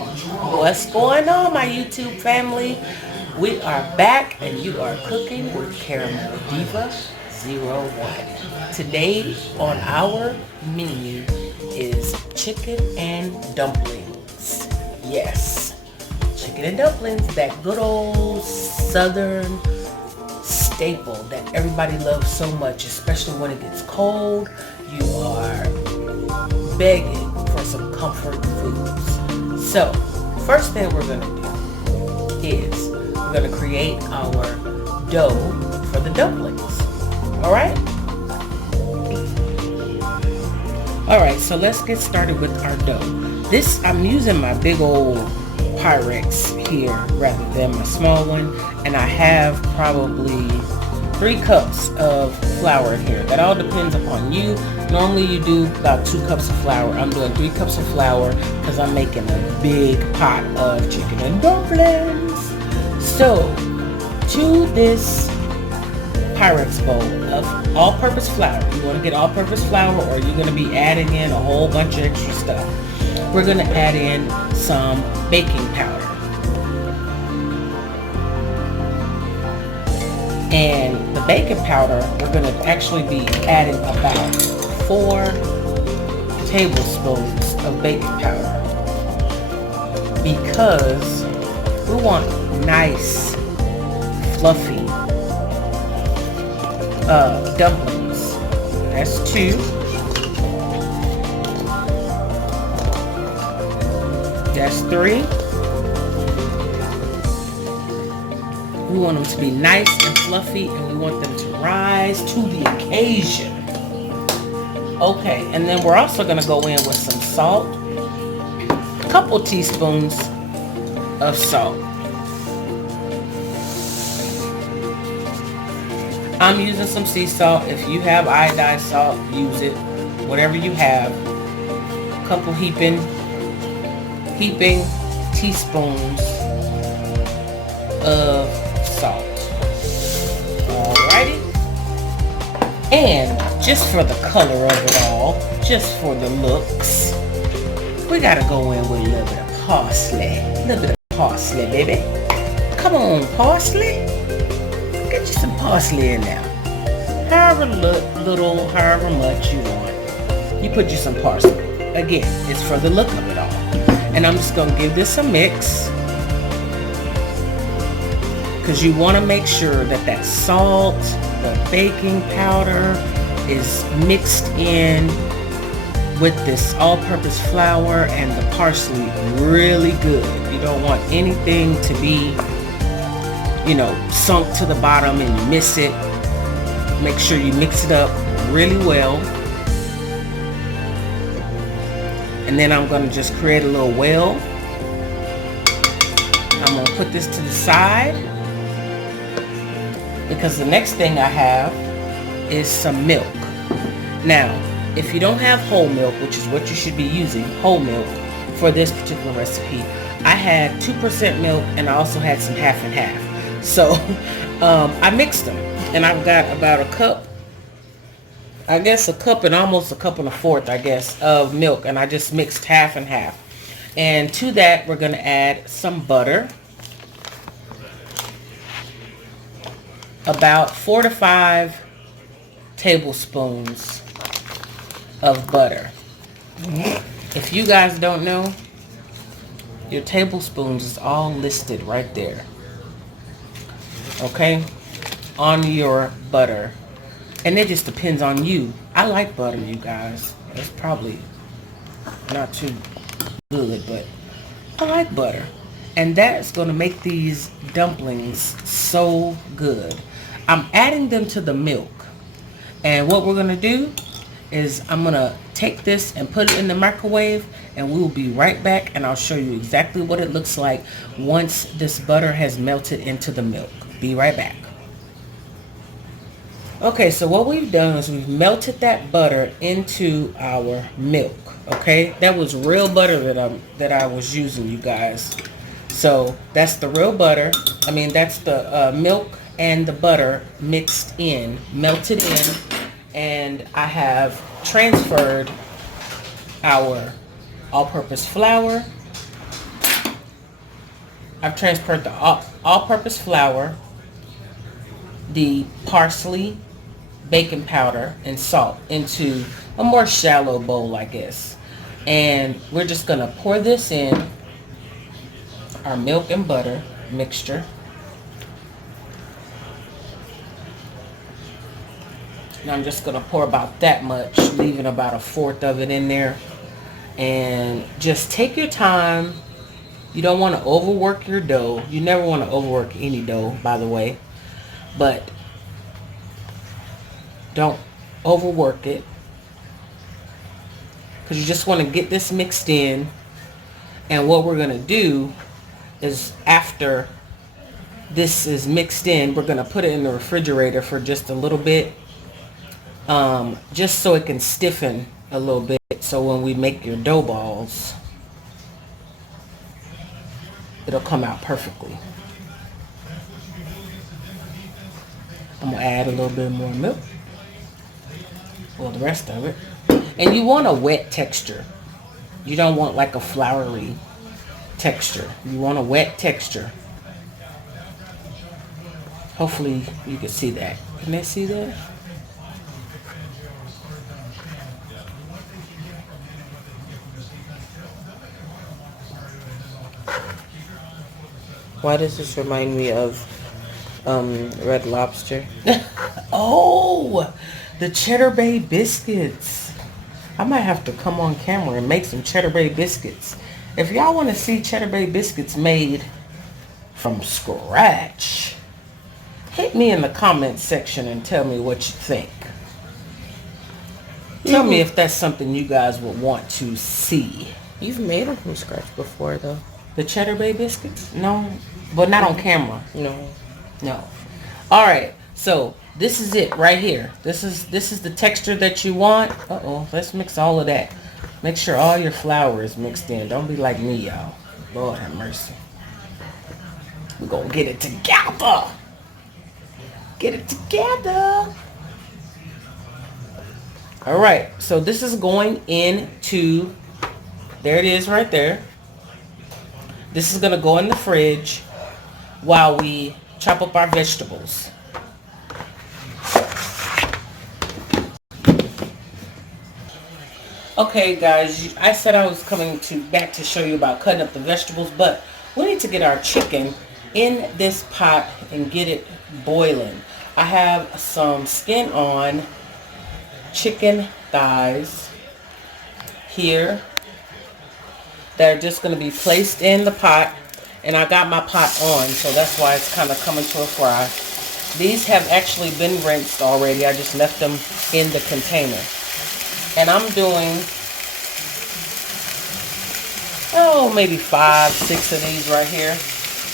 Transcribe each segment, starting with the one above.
What's going on, my YouTube family? We are back and you are cooking with Caramel Diva 01. Today on our menu is chicken and dumplings. Yes, chicken and dumplings, that good old southern staple that everybody loves so much, especially when it gets cold. You are begging for some comfort foods. So, first thing we're going to do is we're going to create our dough for the dumplings. Alright? Alright, so let's get started with our dough. I'm using my big old Pyrex here rather than my small one. And I have probably 3 cups of flour in here. That all depends upon you. Normally you do about 2 cups of flour. I'm doing 3 cups of flour because I'm making a big pot of chicken and dumplings. So, to this Pyrex bowl of all-purpose flour, you want to get all-purpose flour or you're going to be adding in a whole bunch of extra stuff. We're going to add in some baking powder. And the baking powder, we're going to actually be adding about 4 tablespoons of baking powder because we want nice, fluffy dumplings. That's 2. That's 3. We want them to be nice and fluffy, and we want them to rise to the occasion. Okay, and then we're also going to go in with some salt. A couple teaspoons of salt. I'm using some sea salt. If you have iodized salt, use it. Whatever you have. A couple heaping teaspoons of salt. Alrighty. And just for the color of it all, just for the looks, we gotta go in with a little bit of parsley. A little bit of parsley, baby. Come on, parsley. Get you some parsley in there. However little, however much you want. You put you some parsley. Again, it's for the look of it all. And I'm just gonna give this a mix, because you want to make sure that that salt, the baking powder is mixed in with this all-purpose flour and the parsley really good. You don't want anything to be, sunk to the bottom and you miss it. Make sure you mix it up really well. And then I'm going to just create a little well. I'm going to put this to the side, because the next thing I have is some milk. Now, if you don't have whole milk, which is what you should be using, whole milk, for this particular recipe, I had 2% milk and I also had some half and half. So, I mixed them. And I've got about a cup, I guess a cup and almost a cup and a fourth, I guess, of milk. And I just mixed half and half. And to that, we're going to add some butter. About 4 to 5 tablespoons of butter. If you guys don't know, your tablespoons is all listed right there. Okay? On your butter. And it just depends on you. I like butter, you guys. It's probably not too good, but I like butter. And that's going to make these dumplings so good. I'm adding them to the milk. And what we're going to do is I'm going to take this and put it in the microwave, and we will be right back, and I'll show you exactly what it looks like once this butter has melted into the milk. Be right back. Okay, so what we've done is we've melted that butter into our milk. Okay, that was real butter that I was using, you guys. So that's the real butter. That's the milk and the butter mixed in, melted in, and I have transferred our all-purpose flour I've transferred the all-purpose flour, the parsley, baking powder, and salt into a more shallow bowl, I guess. And we're just going to pour this in our milk and butter mixture. And I'm just going to pour about that much, leaving about a fourth of it in there. And just take your time. You don't want to overwork your dough. You never want to overwork any dough, by the way. But don't overwork it, because you just want to get this mixed in. And what we're going to do is, after this is mixed in, we're going to put it in the refrigerator for just a little bit, just so it can stiffen a little bit, so when we make your dough balls, it'll come out perfectly. I'm going to add a little bit more milk, well, the rest of it. And you want a wet texture. You don't want like a floury texture. You want a wet texture. Hopefully you can see that. Can they see that? Why does this remind me of Red Lobster? Oh, the Cheddar Bay biscuits. I might have to come on camera and make some Cheddar Bay biscuits. If y'all want to see Cheddar Bay biscuits made from scratch, hit me in the comments section and tell me what you think. Tell me if that's something you guys would want to see. You've made them from scratch before, though. The Cheddar Bay biscuits? No, but not on camera. No. All right, so this is it right here. This is the texture that you want. Uh-oh, let's mix all of that. Make sure all your flour is mixed in. Don't be like me, y'all. Lord have mercy. We're going to get it together. Get it together. All right, so this is going into, there it is right there. This is going to go in the fridge while we chop up our vegetables. Okay, guys, I said I was coming back to show you about cutting up the vegetables, but we need to get our chicken in this pot and get it boiling. I have some skin on chicken thighs here that are just going to be placed in the pot, and I got my pot on, so that's why it's kind of coming to a fry. These have actually been rinsed already. I just left them in the container. And I'm doing, maybe 5, 6 of these right here.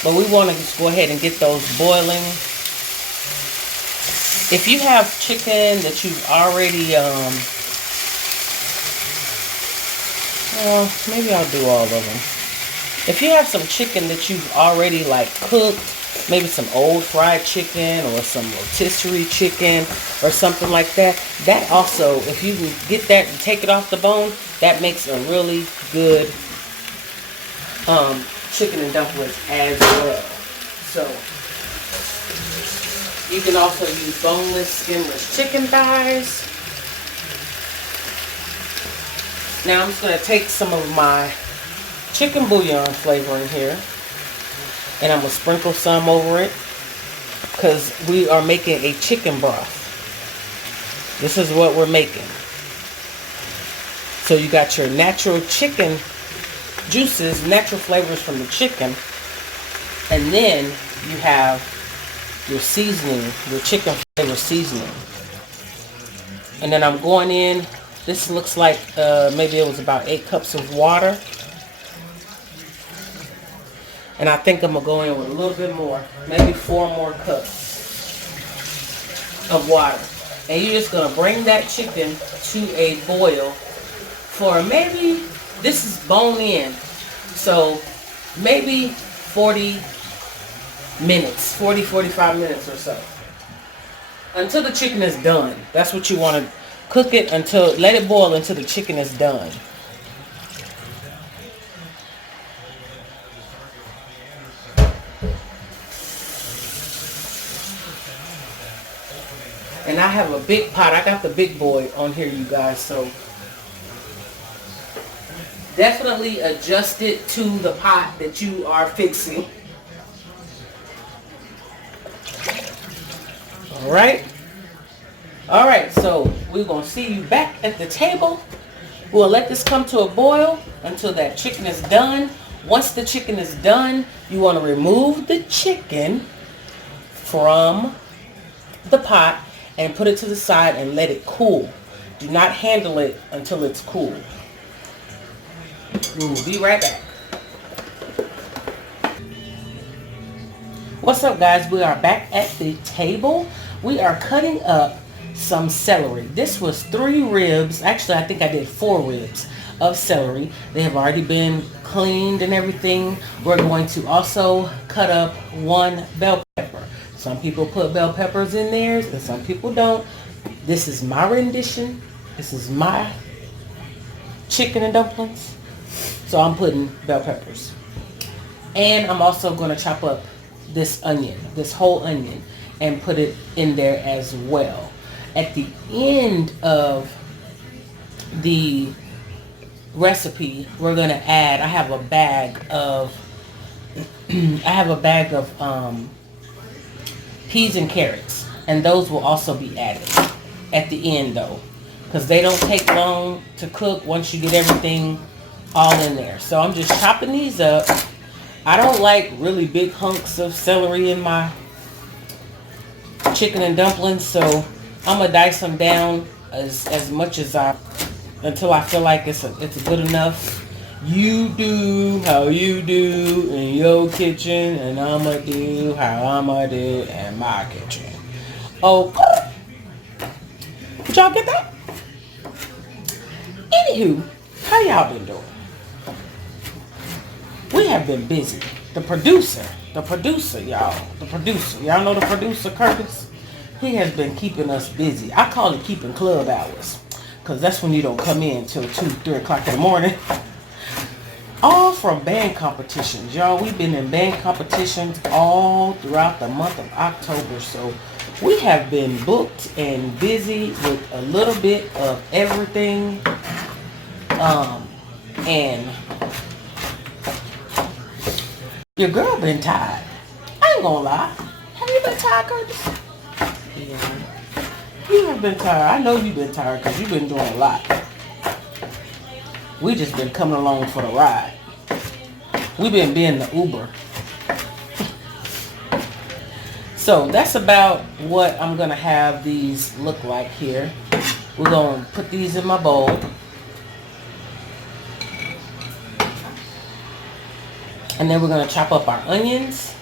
But we want to just go ahead and get those boiling. If you have chicken that you've already, maybe I'll do all of them. If you have some chicken that you've already like cooked, maybe some old fried chicken or some rotisserie chicken or something like that, that also, if you can get that and take it off the bone, that makes a really good chicken and dumplings as well. So you can also use boneless, skinless chicken thighs. Now I'm just going to take some of my chicken bouillon flavor in here, and I'm going to sprinkle some over it, because we are making a chicken broth. This is what we're making. So you got your natural chicken juices, natural flavors from the chicken, and then you have your seasoning, your chicken flavor seasoning. And then I'm going in, this looks like maybe it was about 8 cups of water. And I think I'm going to go in with a little bit more, maybe 4 more cups of water. And you're just going to bring that chicken to a boil for maybe, this is bone in, so maybe 40 minutes, 40, 45 minutes or so. Until the chicken is done. That's what you want to cook it until, let it boil until the chicken is done. And I have a big pot. I got the big boy on here, you guys. So definitely adjust it to the pot that you are fixing. Alright. Alright, so we're going to see you back at the table. We'll let this come to a boil until that chicken is done. Once the chicken is done, you want to remove the chicken from the pot and put it to the side and let it cool. Do not handle it until it's cool. We'll be right back. What's up, guys? We are back at the table. We are cutting up some celery. This was 3 ribs. Actually, I think I did 4 ribs of celery. They have already been cleaned and everything. We're going to also cut up 1 bell pepper. Some people put bell peppers in theirs and some people don't. This is my rendition. This is my chicken and dumplings. So I'm putting bell peppers. And I'm also going to chop up this onion, this whole onion, and put it in there as well. At the end of the recipe, we're going to add, I have a bag of peas and carrots, and those will also be added at the end though, because they don't take long to cook once you get everything all in there. So I'm just chopping these up. I don't like really big hunks of celery in my chicken and dumplings, so I'm gonna dice them down as much as until I feel like it's good enough. You do how you do in your kitchen, and I'ma do how I'ma do in my kitchen. Oh, did y'all get that? Anywho, how y'all been doing? We have been busy. The producer, y'all know the producer, Curtis? He has been keeping us busy. I call it keeping club hours, because that's when you don't come in till 2, 3 o'clock in the morning. All from band competitions, y'all. We've been in band competitions all throughout the month of October, so we have been booked and busy with a little bit of everything. And your girl been tired. I ain't gonna lie. Have you been tired, Curtis? Yeah. You have been tired. I know you've been tired because you've been doing a lot. We just been coming along for the ride. We've been being the Uber. So that's about what I'm gonna have these look like here. We're gonna put these in my bowl. And then we're going to chop up our onions.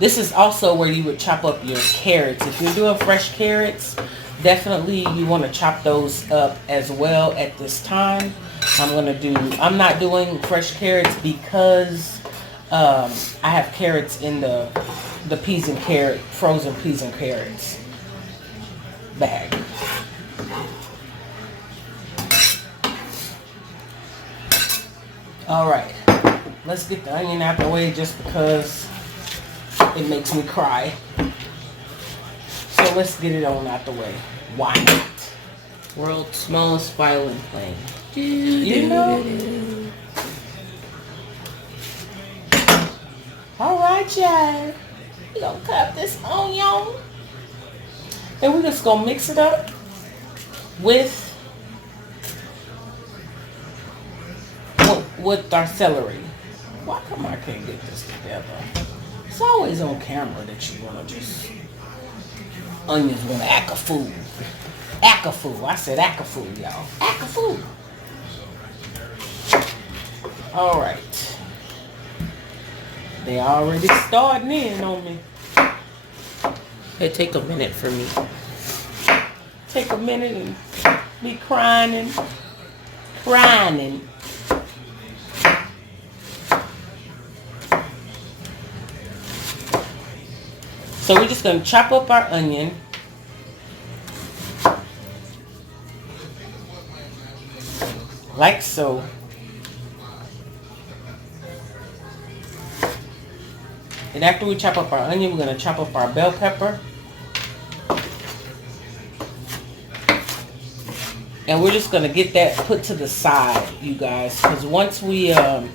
This is also where you would chop up your carrots. If you're doing fresh carrots, definitely you want to chop those up as well at this time. I'm not doing fresh carrots because I have carrots in the frozen peas and carrots bag. All right. Let's get the onion out the way just because it makes me cry. So let's get it on out the way. Why not? World's smallest violin playing. You know? Alright, y'all. We're going to cut this onion. And we're just going to mix it up with our celery. Why come I can't get this together? It's always on camera that you want to just... Onions want to act a fool. Act a fool. I said act a fool, y'all. Act a fool. Alright. They already starting in on me. It take a minute for me. Take a minute and be crying. So we're just going to chop up our onion. Like so. And after we chop up our onion, we're going to chop up our bell pepper. And we're just gonna get that put to the side, you guys, because once we already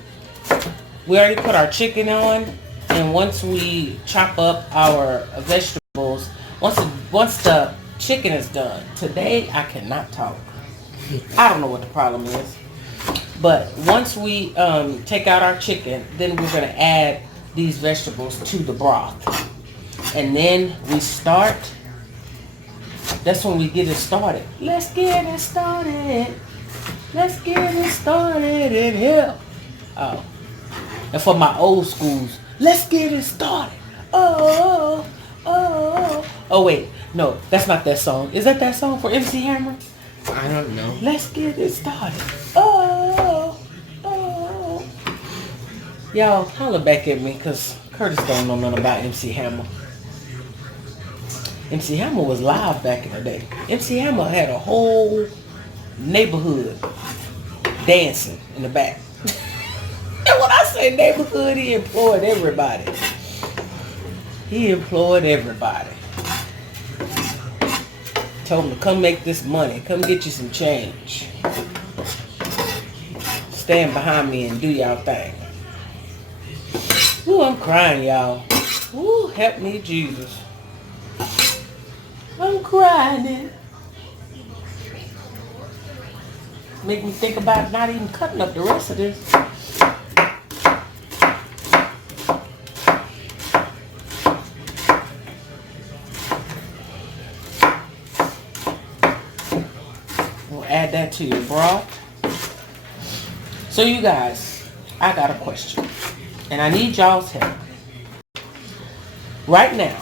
put our chicken on, and once we chop up our vegetables, once the chicken is done. Today I cannot talk. I don't know what the problem is, but once we take out our chicken, then we're gonna add these vegetables to the broth, and then we start. That's when we get it started. Let's get it started. Let's get it started in here. Oh. And for my old schools, let's get it started. Oh, oh. Oh, wait. No, that's not that song. Is that song for MC Hammer? I don't know. Let's get it started. Oh, oh. Y'all, holler back at me, because Curtis don't know nothing about MC Hammer. MC Hammer was live back in the day. MC Hammer had a whole neighborhood dancing in the back. And when I say neighborhood, he employed everybody. He employed everybody. Told him to come make this money. Come get you some change. Stand behind me and do y'all thing. Ooh, I'm crying, y'all. Ooh, help me, Jesus. I'm crying. Make me think about not even cutting up the rest of this. We'll add that to your broth. So you guys, I got a question. And I need y'all's help. Right now,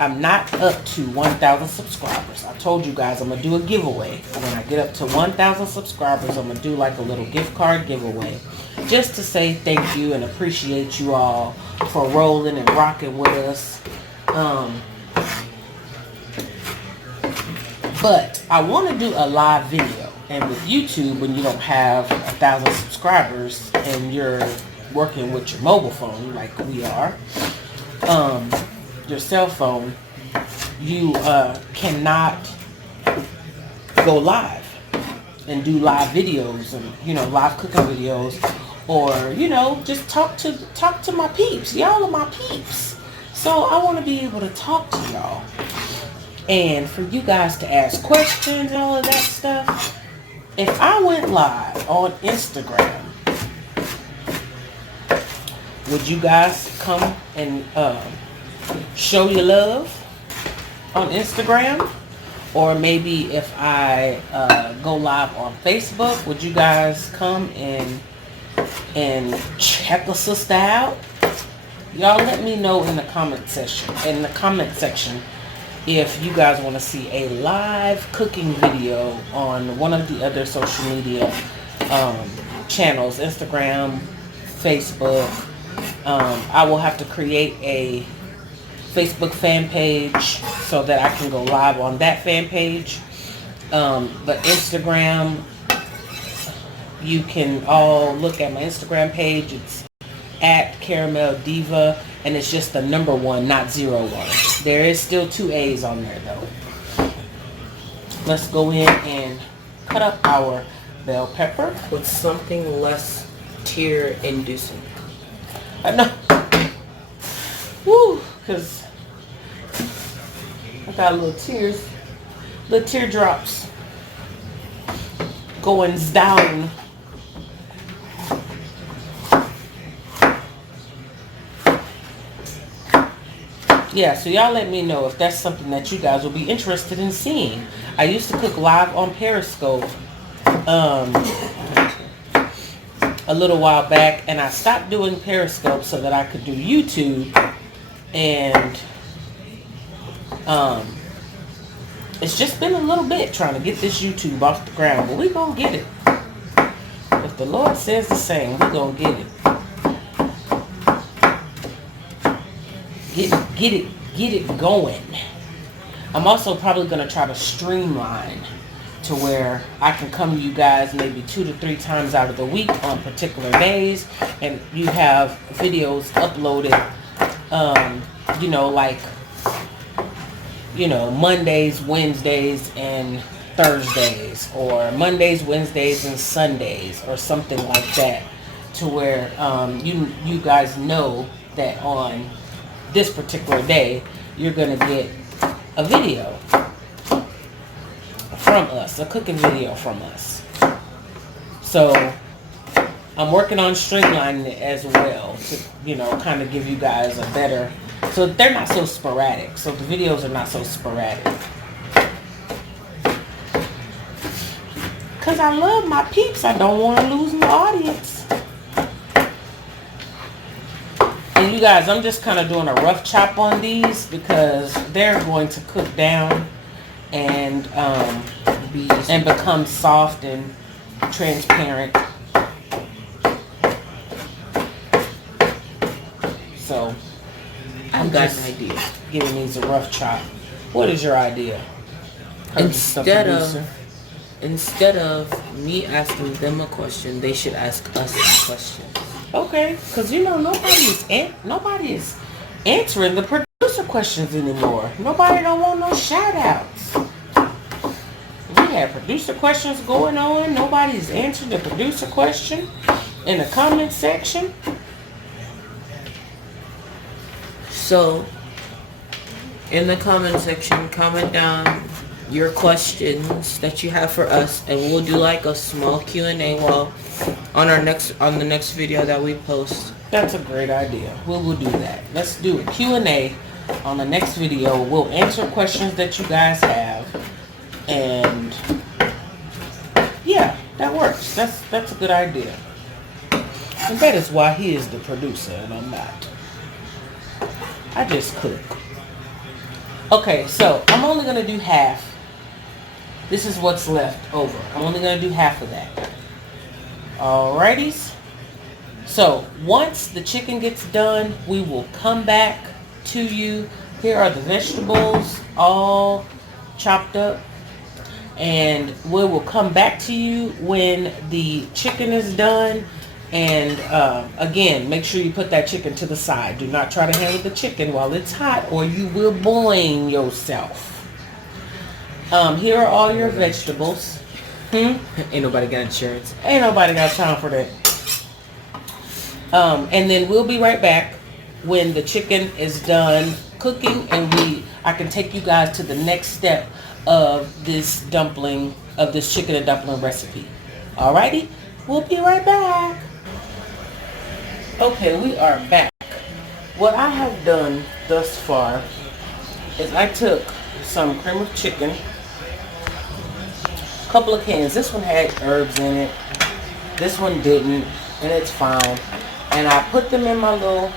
I'm not up to 1,000 subscribers. I told you guys I'm going to do a giveaway. When I get up to 1,000 subscribers, I'm going to do like a little gift card giveaway. Just to say thank you and appreciate you all for rolling and rocking with us. But I want to do a live video. And with YouTube, when you don't have 1,000 subscribers and you're working with your mobile phone like we are, your cell phone, you cannot go live and do live videos and live cooking videos, or just talk to my peeps. Y'all are my peeps, so I want to be able to talk to y'all and for you guys to ask questions and all of that stuff. If I went live on Instagram, would you guys come and show your love on Instagram? Or maybe if I go live on Facebook, would you guys come and check a sister out? Y'all let me know in the comment section if you guys want to see a live cooking video on one of the other social media channels, Instagram, Facebook. I will have to create a Facebook fan page so that I can go live on that fan page. But Instagram, you can all look at my Instagram page. It's at Caramel Diva, and it's just the number 1, not 01. There is still 2 A's on there though. Let's go in and cut up our bell pepper With something less tear-inducing. I know. Woo, because I got little teardrops going down. Yeah, so y'all let me know if that's something that you guys will be interested in seeing. I used to cook live on Periscope a little while back, and I stopped doing Periscope so that I could do YouTube, and it's just been a little bit trying to get this YouTube off the ground, but we gonna get it. If the Lord says the same, we gonna get it. Get it going. I'm also probably gonna try to streamline to where I can come to you guys maybe 2 to 3 times out of the week on particular days, and you have videos uploaded, Mondays, Wednesdays, and Thursdays or Mondays, Wednesdays, and Sundays or something like that, to where you guys know that on this particular day you're gonna get a video from us, a cooking video from us. So I'm working on streamlining it as well to, kind of give you guys a better, so they're not so sporadic. So the videos are not so sporadic. Because I love my peeps. I don't want to lose my audience. And you guys, I'm just kind of doing a rough chop on these because they're going to cook down and become soft and transparent. So I'm got just an idea. giving these a rough chop. What is your idea? Instead of me asking them a question, they should ask us a question. Okay, because nobody is answering the producer questions anymore. Nobody don't want no shout outs. We have producer questions going on. Nobody's answering the producer question in the comment section. So, in the comment section, comment down your questions that you have for us, and we'll do like a small Q&A on the next video that we post. That's a great idea. We'll do that. Let's do a Q&A on the next video. We'll answer questions that you guys have, and yeah, that works. That's a good idea. And that is why he is the producer and I'm not. I just cook. Okay, so I'm only gonna do half. This is what's left over. I'm only gonna do half of that. Alrighties. So once the chicken gets done, we will come back to you. Here are the vegetables all chopped up. And we will come back to you when the chicken is done. And again, make sure you put that chicken to the side. Do not try to handle the chicken while it's hot or you will blame yourself. Here are all your vegetables. Ain't nobody got insurance. Ain't nobody got time for that. And then we'll be right back when the chicken is done cooking and I can take you guys to the next step of this chicken and dumpling recipe. Alrighty, we'll be right back. Okay, we are back. What I have done thus far is I took some cream of chicken, a couple of cans. This one had herbs in it. This one didn't, and it's fine. And I put them in my little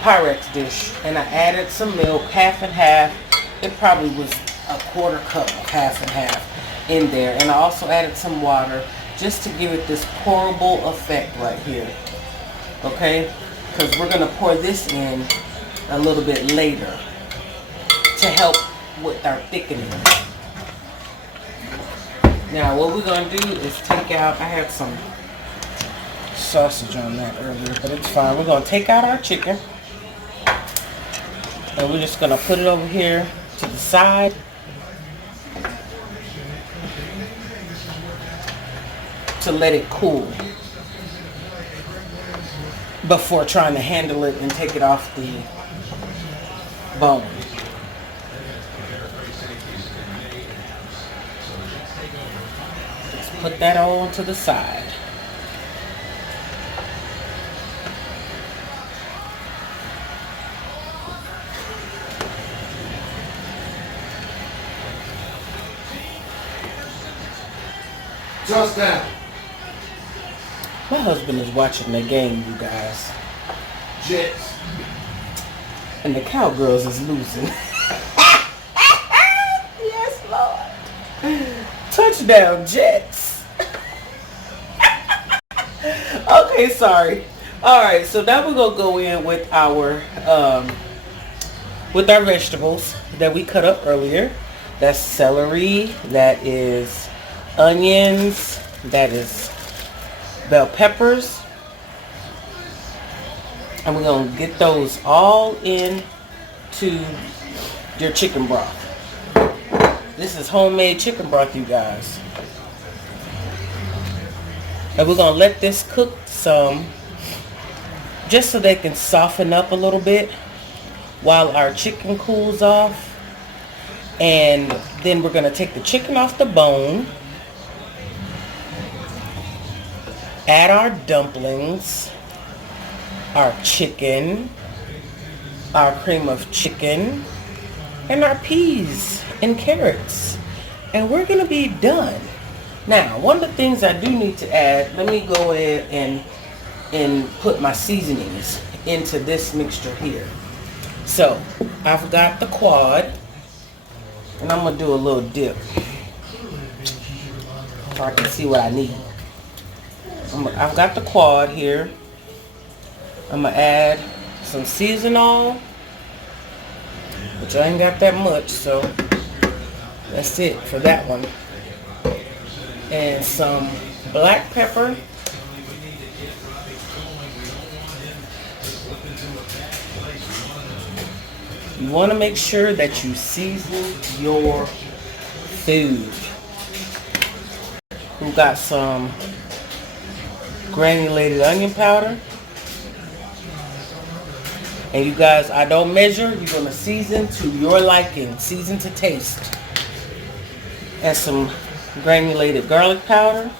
Pyrex dish, and I added some milk, half and half. It probably was a quarter cup of half and half in there. And I also added some water just to give it this pourable effect right here. Okay? Because we're going to pour this in a little bit later to help with our thickening. Now what we're going to do is take out, I had some sausage on that earlier, but it's fine. We're going to take out our chicken. And we're just going to put it over here to the side. To let it cool before trying to handle it and take it off the bone. Just put that all to the side. Touchdown. My husband is watching the game, you guys. Jets. And the Cowgirls is losing. Yes, Lord. Touchdown, Jets. Okay, sorry. Alright, so now we're going to go in with our vegetables that we cut up earlier. That's celery. That is onions. That is bell peppers, and we're going to get those all in to your chicken broth. This is homemade chicken broth, you guys. And we're going to let this cook some, just so they can soften up a little bit while our chicken cools off. And then we're going to take the chicken off the bone, add our dumplings, our chicken, our cream of chicken, and our peas and carrots. And we're going to be done. Now, one of the things I do need to add, let me go ahead and put my seasonings into this mixture here. So, I've got the quad, and I'm going to do a little dip so I can see what I need. I've got the quad here. I'm going to add some seasonal, which I ain't got that much, so that's it for that one. And some black pepper. You want to make sure that you season your food. We've got some granulated onion powder. And you guys, I don't measure. You're going to season to your liking. Season to taste. And some granulated garlic powder.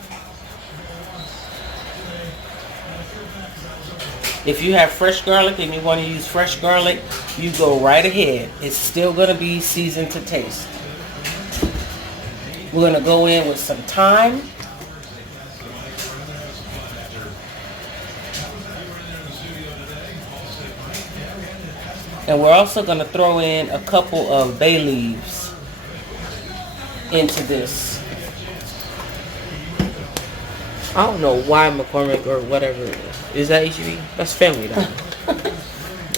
If you have fresh garlic and you want to use fresh garlic, you go right ahead. It's still going to be seasoned to taste. We're going to go in with some thyme. And we're also going to throw in a couple of bay leaves into this. I don't know why McCormick or whatever it is. Is that HB? That's Family Dollar.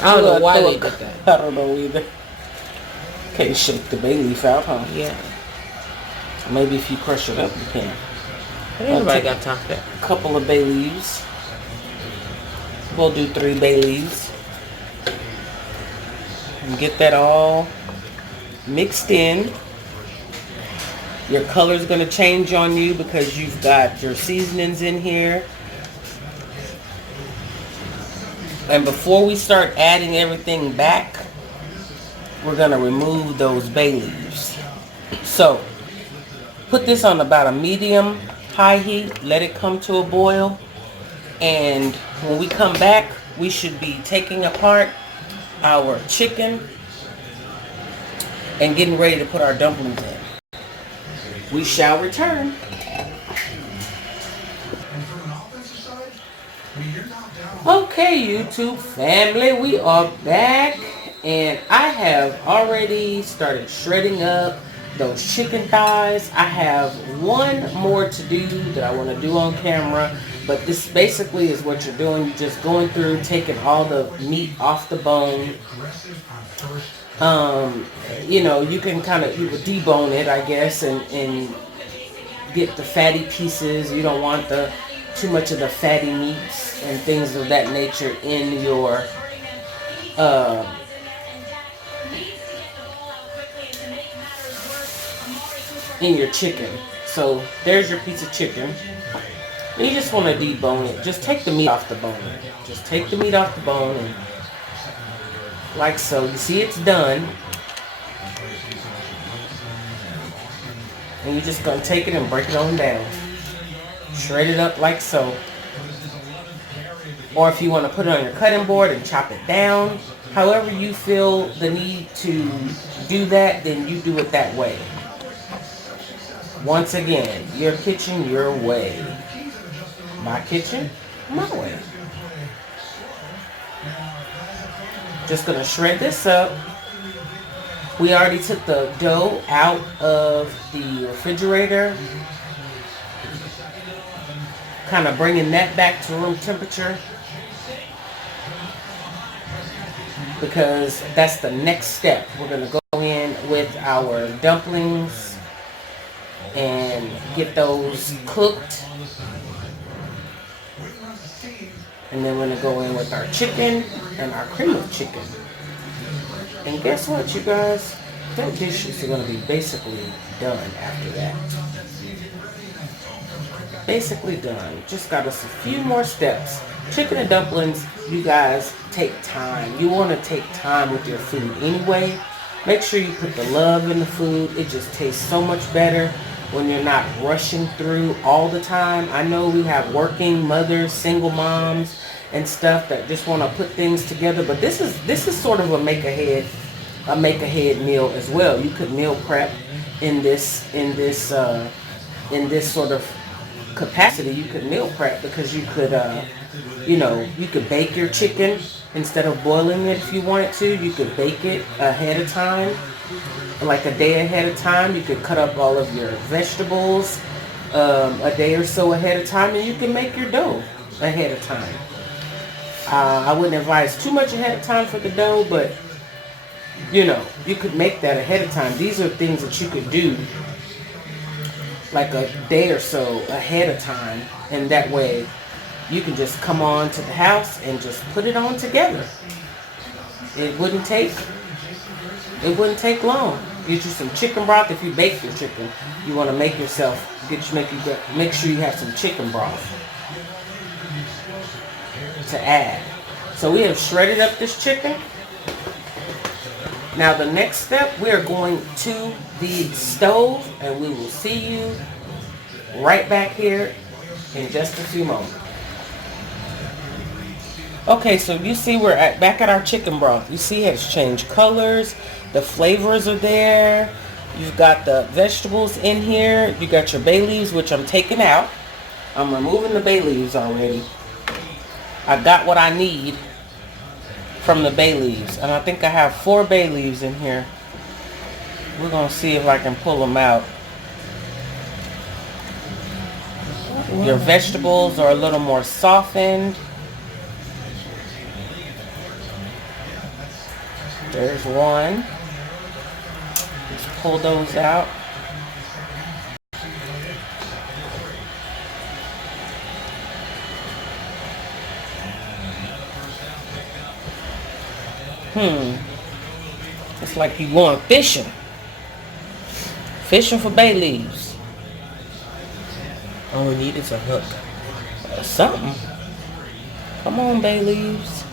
I don't know why they did that. I don't know either. Can't shake the bay leaf out, huh? Yeah. Maybe if you crush it up, you can. Everybody got time for that. A couple of bay leaves. We'll do 3 bay leaves. And get that all mixed in. Your color's going to change on you because you've got your seasonings in here. And before we start adding everything back, we're going to remove those bay leaves. So, put this on about a medium high heat. Let it come to a boil. And when we come back, we should be taking apart our chicken and getting ready to put our dumplings in. We shall return. Okay, YouTube family, we are back, and I have already started shredding up those chicken thighs. I have one more to do that I want to do on camera, but this basically is what you're doing. You're just going through, taking all the meat off the bone. You know, you can you would debone it, I guess, and get the fatty pieces. You don't want too much of the fatty meats and things of that nature in your chicken. So there's your piece of chicken. And you just want to debone it. Just take the meat off the bone. Just take the meat off the bone, and like so. You see it's done. And you're just going to take it and break it on down. Shred it up like so. Or if you want to put it on your cutting board and chop it down, however you feel the need to do that, then you do it that way. Once again, your kitchen, your way. My kitchen, my way. Just going to shred this up. We already took the dough out of the refrigerator. Kind of bringing that back to room temperature. Because that's the next step. We're going to go in with our dumplings and get those cooked. And then we're going to go in with our chicken and our cream of chicken. And guess what, you guys? That dish is going to be basically done after that. Basically done. Just got us a few more steps. Chicken and dumplings, you guys, take time. You want to take time with your food anyway. Make sure you put the love in the food. It just tastes so much better when you're not rushing through all the time. I know we have working mothers, single moms, and stuff that just want to put things together, but this is sort of a make ahead meal as well. You could meal prep in this sort of capacity. You could meal prep because you could you could bake your chicken instead of boiling it if you wanted to. You could bake it ahead of time, like a day ahead of time. You could cut up all of your vegetables a day or so ahead of time, and you can make your dough ahead of time. I wouldn't advise too much ahead of time for the dough, but you could make that ahead of time. These are things that you could do like a day or so ahead of time, and that way you can just come on to the house and just put it on together. It wouldn't take long. Get you some chicken broth. If you bake your chicken, you want to make sure you have some chicken broth to add. So we have shredded up this chicken. Now the next step, we are going to the stove, and we will see you right back here in just a few moments. Okay, so you see we're back at our chicken broth. You see it's changed colors. The flavors are there. You've got the vegetables in here. You got your bay leaves, which I'm taking out. I'm removing the bay leaves already. I got what I need from the bay leaves, and I think I have 4 bay leaves in here. We're gonna see if I can pull them out. Your vegetables are a little more softened. There's one. Just pull those out. It's like you going fishing. Fishing for bay leaves. All we need is a hook. Something. Come on, bay leaves.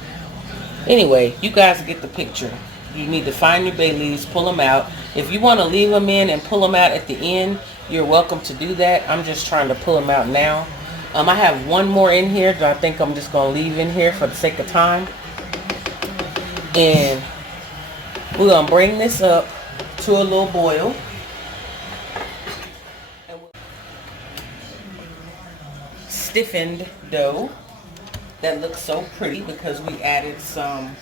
Anyway, you guys get the picture. You need to find your bay leaves, pull them out. If you want to leave them in and pull them out at the end, you're welcome to do that. I'm just trying to pull them out now. I have one more in here that I think I'm just going to leave in here for the sake of time. And we're going to bring this up to a little boil. Stiffened dough that looks so pretty because we added some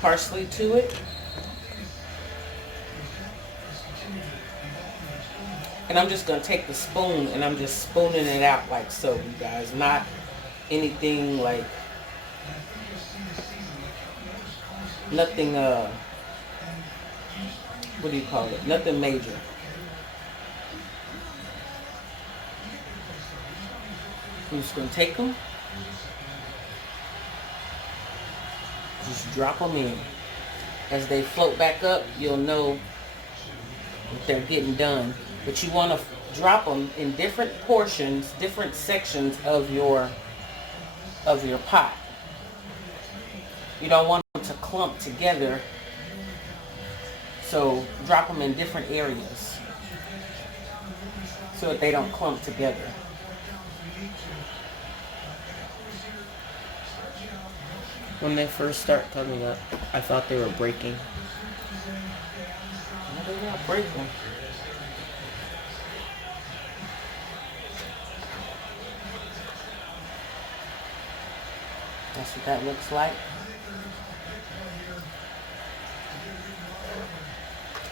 parsley to it. And I'm just going to take the spoon and I'm just spooning it out like so, you guys. Not anything like, nothing, what do you call it? Nothing major. I'm just going to take them. Just drop them in. As they float back up, you'll know that they're getting done. But you want to drop them in different portions, different sections of your pot. You don't want them to clump together. So drop them in different areas so that they don't clump together. When they first start coming up, I thought they were breaking. No, they're not breaking. That's what that looks like.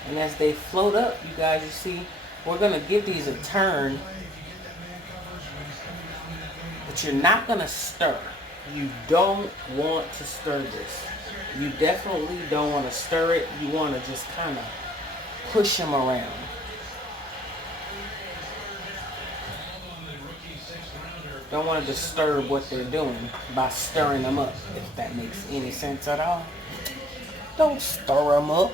And as they float up, you guys, you see, we're going to give these a turn. But you're not going to stir. You don't want to stir this. You definitely don't want to stir it. You want to just kind of push them around. Don't want to disturb what they're doing by stirring them up, if that makes any sense at all. Don't stir them up.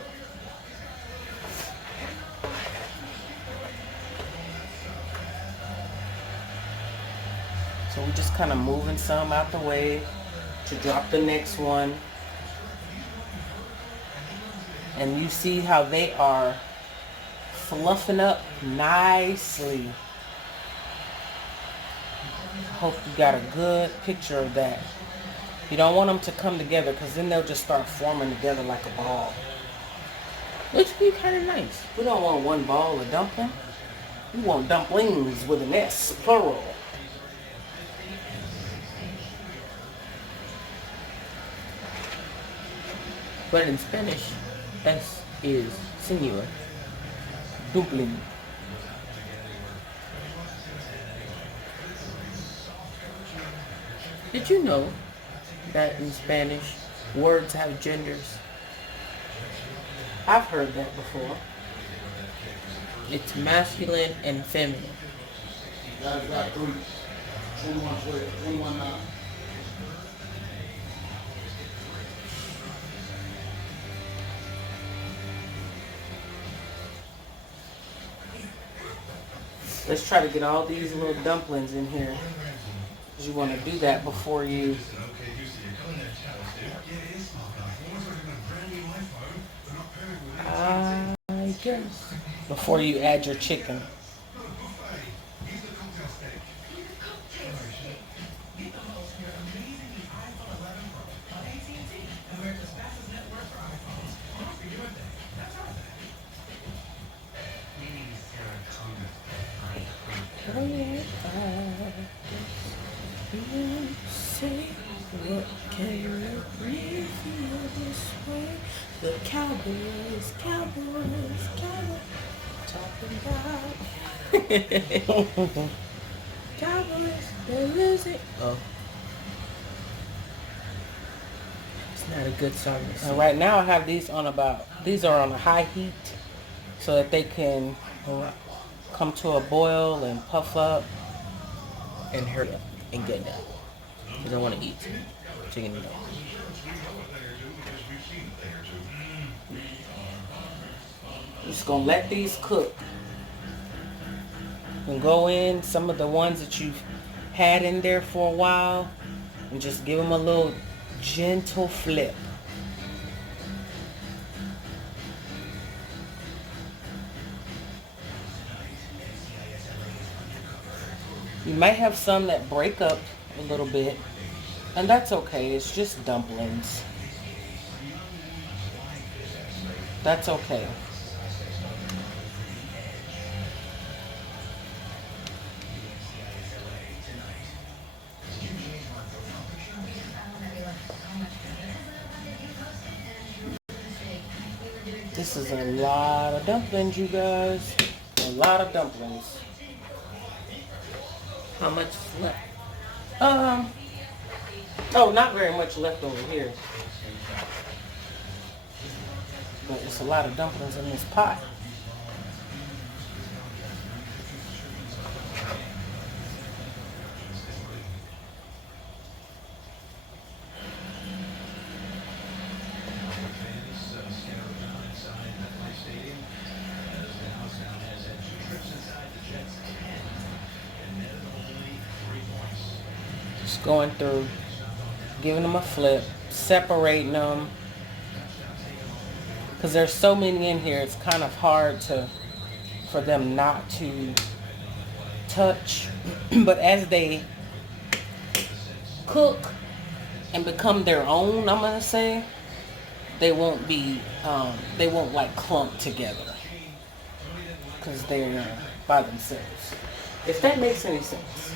So we're just kind of moving some out the way to drop the next one. And you see how they are fluffing up nicely. Hope you got a good picture of that. You don't want them to come together because then they'll just start forming together like a ball. Which would be kind of nice. We don't want one ball of dumpling. We want dumplings with an S, plural. But in Spanish, S is singular. Dumpling. Did you know that in Spanish, words have genders? I've heard that before. It's masculine and feminine. Guys got 3. 21 12, 21 9. Let's try to get all these little dumplings in here. Because you want to do that before you... I guess. Before you add your chicken. What can you breathe this way? The cowboys, talking about cowboys, they're losing. Oh, it's not a good song to sing. And right now I have these on these are on a high heat so that they can come to a boil and puff up. And hurry up and get done. Because I want to eat chicken and dumplings. Just gonna let these cook. And go in some of the ones that you've had in there for a while and just give them a little gentle flip. You might have some that break up a little bit, and that's okay. It's just dumplings. That's okay. This is a lot of dumplings, you guys. A lot of dumplings. How much is left? Oh, not very much left over here. But it's a lot of dumplings in this pot. Just going through, giving them a flip, separating them. Because there's so many in here, it's kind of hard for them not to touch. But as they cook and become their own, I'm going to say, they won't like clump together. Because they're by themselves. If that makes any sense.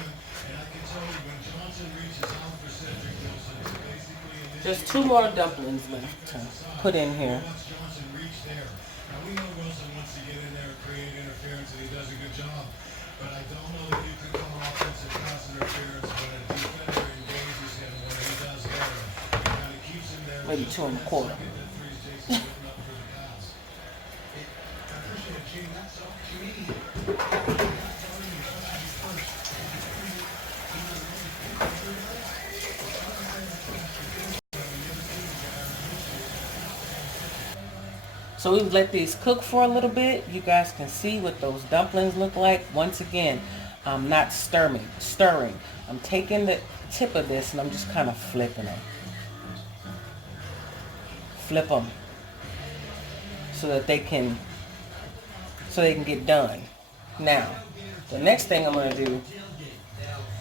There's 2 more dumplings left to put in here. Maybe 2 1/4. So we've let these cook for a little bit. You guys can see what those dumplings look like. Once again, I'm not stirring. I'm taking the tip of this and I'm just kind of flipping them. Flip them so that they can get done. Now, the next thing I'm going to do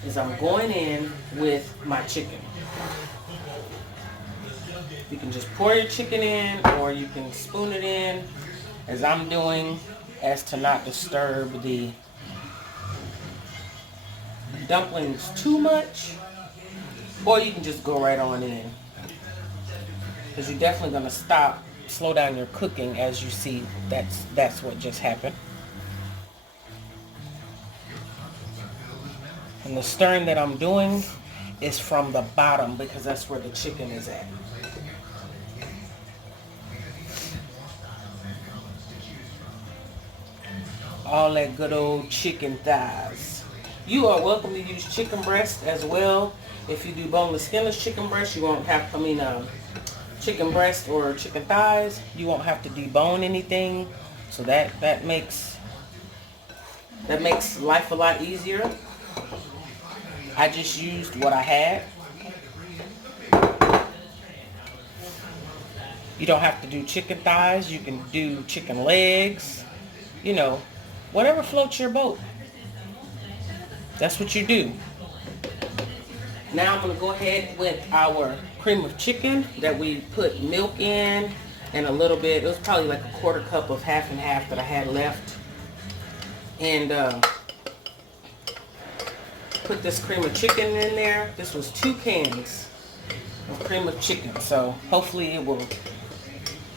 is I'm going in with my chicken. You can just pour your chicken in, or you can spoon it in, as I'm doing, as to not disturb the dumplings too much. Or you can just go right on in, because you're definitely going to slow down your cooking. As you see, that's what just happened. And the stirring that I'm doing is from the bottom, because that's where the chicken is at. All that good old chicken thighs. You are welcome to use chicken breast as well. If you do boneless, skinless chicken breast, you won't have, chicken breast or chicken thighs, you won't have to debone anything. So that makes life a lot easier. I just used what I had. You don't have to do chicken thighs. You can do chicken legs. Whatever floats your boat. That's what you do. Now I'm going to go ahead with our cream of chicken that we put milk in and a little bit. It was probably like a quarter cup of half and half that I had left. And put this cream of chicken in there. This was 2 cans of cream of chicken. So hopefully it will,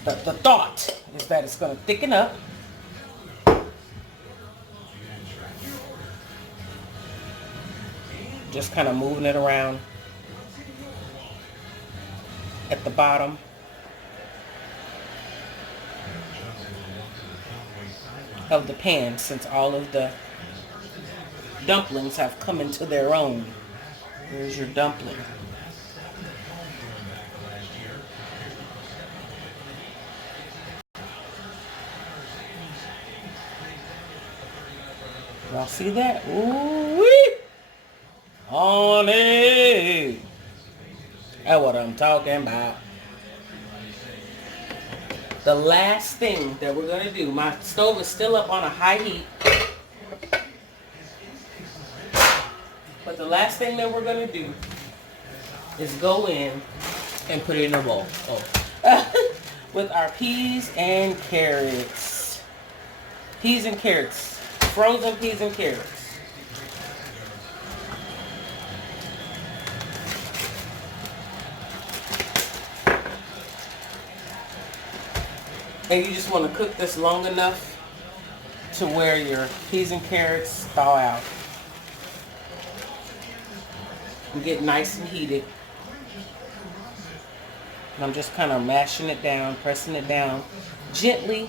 the thought is that it's going to thicken up. Just kind of moving it around at the bottom. Of the pan, since all of the dumplings have come into their own. Here's your dumpling. Y'all see that? Ooh-wee! Honey! That's what I'm talking about. The last thing that we're going to do, my stove is still up on a high heat. But the last thing that we're going to do is go in And put it in a bowl. with our peas and carrots. Peas and carrots. Frozen peas and carrots. And you just want to cook this long enough to where your peas and carrots thaw out and get nice and heated. And I'm just kind of mashing it down, pressing it down gently.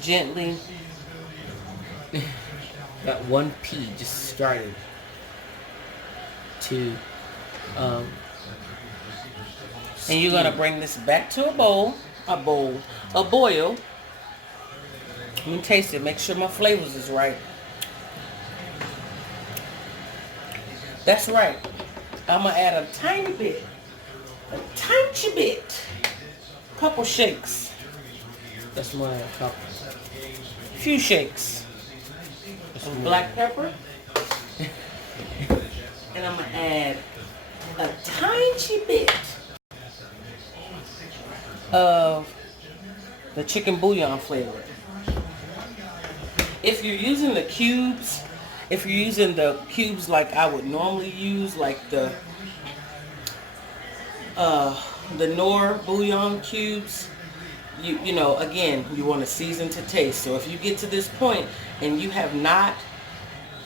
Gently. That one pea just started to And you're going to bring this back to a boil. Let me taste it. Make sure my flavors is right. That's right. I'm going to add a tiny bit. Couple shakes. That's my cup. Few shakes. Some black pepper. And I'm going to add a tiny bit of the chicken bouillon flavor. If you're using the cubes, like I would normally use, like the Knorr bouillon cubes, you know, again, you want to season to taste. So if you get to this point and you have not,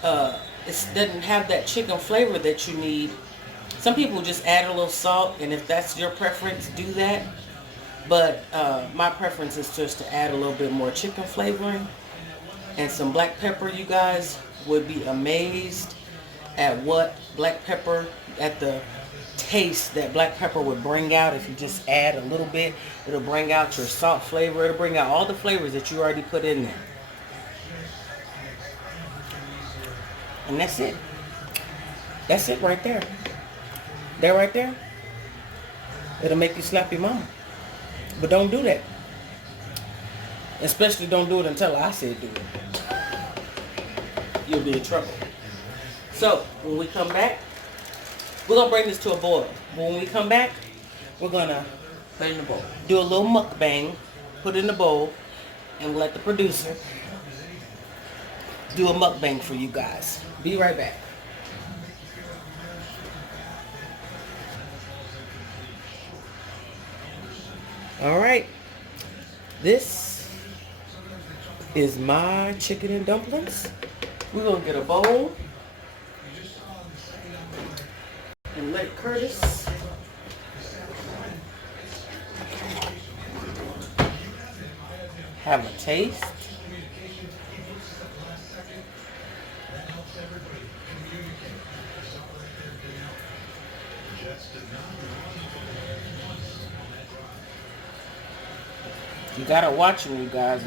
it doesn't have that chicken flavor that you need, some people just add a little salt, and if that's your preference, do that. But my preference is just to add a little bit more chicken flavoring and some black pepper. You guys would be amazed at what black pepper, at the taste that black pepper would bring out if you just add a little bit. It'll bring out your salt flavor. It'll bring out all the flavors that you already put in there. And that's it. That's it right there. There right there. It'll make you slap your mama. But don't do that. Especially don't do it until I say do it. You'll be in trouble. So, when we come back, we're going to bring this to a boil. But when we come back, we're going to Put it in the bowl. do a little mukbang, put it in the bowl, and let the producer do a mukbang for you guys. Be right back. All right. This is my chicken and dumplings. We're going to get a bowl and let Curtis have a taste. You gotta watch them, you guys,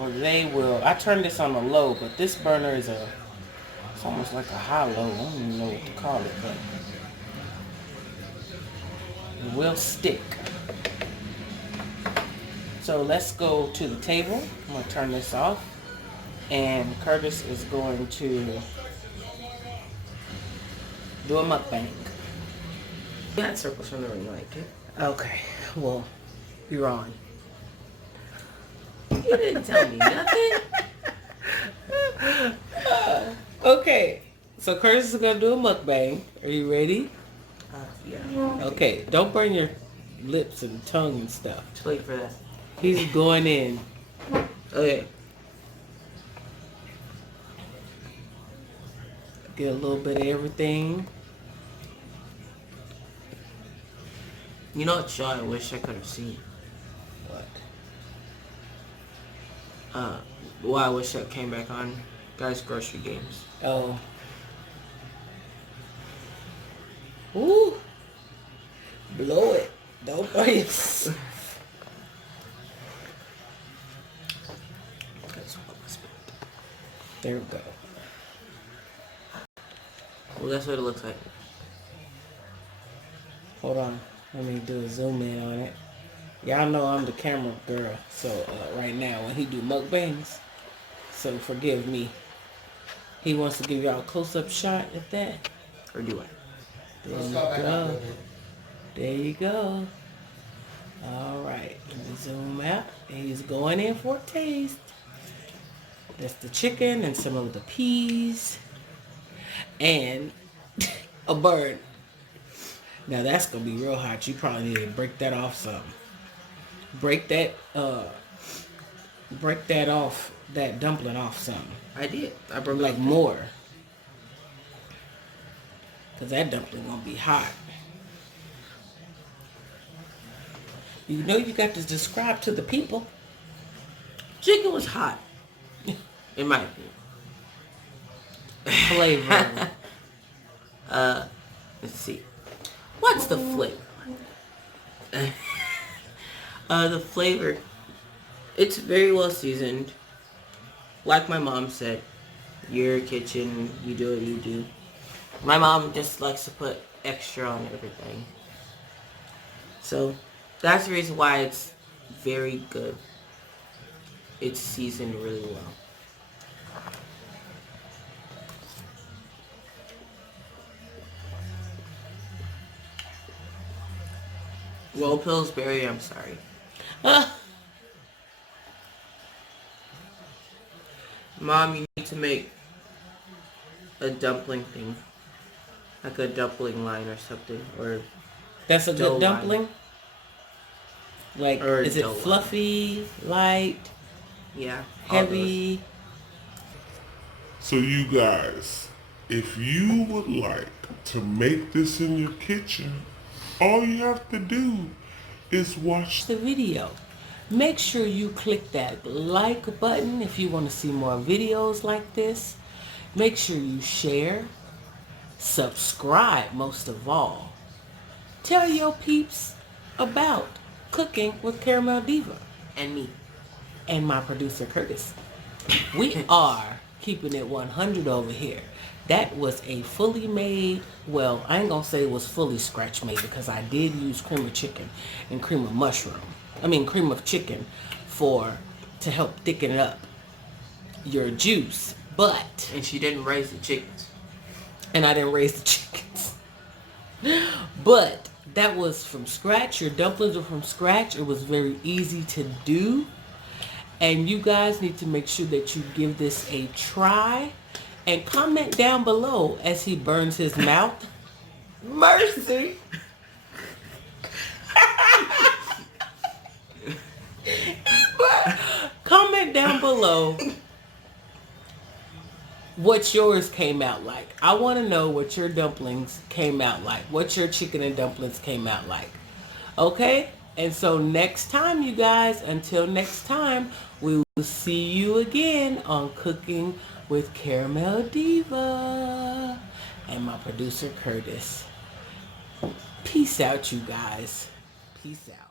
or they will. I turned this on a low, but this burner is it's almost like a high low. I don't even know what to call it, but it will stick. So let's go to the table. I'm gonna turn this off, and Curtis is going to do a mukbang. You had circles from the ring light too. Okay, well, you're on. You didn't tell me nothing. Okay, so Curtis is gonna do a mukbang. Are you ready? Yeah. Okay, don't burn your lips and tongue and stuff. Just wait for that. He's going in. Okay. Get a little bit of everything. You know what show I wish I could have seen? What? Well, I wish that came back on. Guys, Grocery Games. Oh. Ooh. Blow it. Don't burn it. There we go. Well, that's what it looks like. Hold on. Let me do a zoom in on it. Y'all know I'm the camera girl. So right now when he do mukbangs, so forgive me. He wants to give y'all a close-up shot at that. Or do I? There you go. There you go. All right. Let me zoom out. And he's going in for a taste. That's the chicken and some of the peas. And a bird. Now that's going to be real hot. You probably need to break that off some. Break that off, that dumpling off some. I did. I broke Like more. Because that dumpling going to be hot. You know you got to describe to the people. Chicken was hot. In my opinion. Flavor. Let's see. What's the flavor? The flavor, it's very well seasoned. Like my mom said, your kitchen, you do what you do. My mom just likes to put extra on everything. So that's the reason why it's very good. It's seasoned really well. Roll Pillsbury, I'm sorry. Mom, you need to make a dumpling thing. Like a dumpling line or something. Or That's a dough good dumpling? line. Like, Or is it dough line. fluffy, light, Yeah. all heavy? So you guys, if you would like to make this in your kitchen, all you have to do is watch The video. Make sure you click that like button if you want to see more videos like this. Make sure you share, subscribe most of all, tell your peeps about Cooking with Caramel Diva And me. and my producer Curtis. We are keeping it 100 over here. That was a fully made, well, I ain't gonna say it was fully scratch made because I did use cream of chicken and cream of mushroom. Cream of chicken to help thicken it up your juice. But, And she didn't raise the chickens. and I didn't raise the chickens. But that was from scratch. Your dumplings are from scratch. It was very easy to do. And you guys need to make sure that you give this a try. And comment down below as he burns his mouth. Mercy! Comment down below what yours came out like. I want to know what your dumplings came out like. What your chicken and dumplings came out like. Okay? And so next time, you guys, until next time, we will see you again on Cooking with Caramel Diva and my producer Curtis. Peace out, you guys. Peace out.